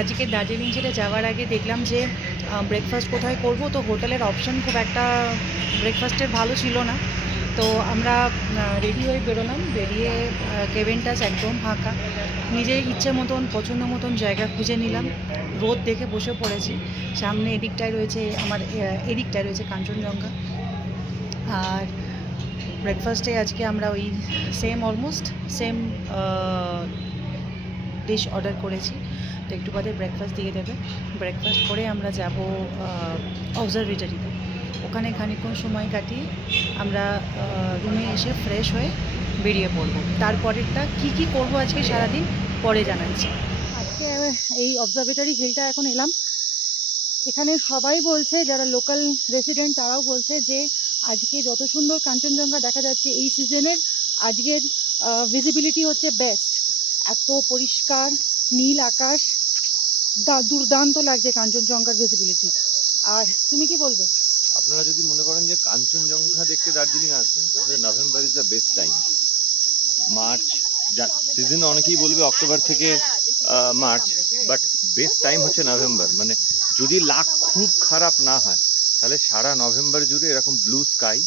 আজকে দার্জিলিং ছেড়ে যাওয়ার আগে দেখলাম যে ব্রেকফাস্ট কোথায় করব, তো হোটেলের অপশন খুব একটা ব্রেকফাস্টের ভালো ছিল না। তো আমরা রেডি হয়ে বেরোলাম, বেরিয়ে কেভেন্টাস একদম ফাঁকা, নিজের ইচ্ছে মতন পছন্দ মতন জায়গা খুঁজে নিলাম, রোদ দেখে বসে পড়েছি। সামনে এদিকটায় রয়েছে আমার এদিকটায় রয়েছে কাঞ্চনজঙ্ঘা। আর ব্রেকফাস্টে আজকে আমরা ওই অলমোস্ট সেম ডিশ অর্ডার করেছি। তো একটু বাদে ব্রেকফাস্ট দিয়ে দেবে। ব্রেকফাস্ট করে আমরা যাব অবজারভেটরিতে। ওখানে খানিকক্ষণ সময় কাটিয়ে আমরা রুমে এসে ফ্রেশ হয়ে বেরিয়ে পড়ব। তারপরেরটা কী করব আজকে সারাদিন পরে জানাচ্ছি। আজকে এই অবজারভেটরি হিলটা এখন এলাম। এখানে সবাই বলছে, যারা লোকাল রেসিডেন্ট তারাও বলছে যে আজকে যত সুন্দর কাঞ্চনজঙ্ঘা দেখা যাচ্ছে এই সিজনের, আজকের ভিজিবিলিটি হচ্ছে বেস্ট। এত পরিষ্কার নীল আকাশ, দুর্দান্ত লাগছে কাঞ্চনজঙ্ঘার ভিজিবিলিটি। আর তুমি কি বলবে? আপনারা যদি মনে করেন যে কাঞ্চনজঙ্ঘা দেখতে দার্জিলিং আসবেন, তাহলে November is the best time. March season অনেকেই বলবে অক্টোবর থেকে মার্চ, বাট বেস্ট টাইম হচ্ছে নভেম্বর। মানে যদি লাক খুব খারাপ না হয় তাহলে সারা নভেম্বর জুড়ে এরকম ব্লু স্কাই,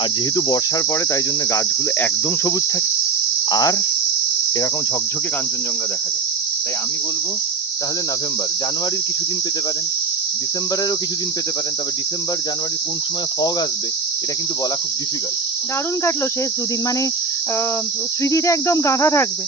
আর যেহেতু বর্ষার পরে তাই জন্য গাছগুলো একদম সবুজ থাকে, আর এরকম ঝকঝকে কাঞ্চনজঙ্ঘা দেখা যায়। তাই আমি বলবো তাহলে নভেম্বর। জানুয়ারির কিছুদিন পেতে পারেন, ডিসেম্বরেরও কিছুদিন পেতে পারেন, তবে ডিসেম্বর জানুয়ারির কোন সময় ফগ আসবে এটা কিন্তু বলা খুব ডিফিকাল্ট। দারুণ কাটলো শেষ দুদিন, মানে স্মৃতিতে একদম গাঁথা থাকবে।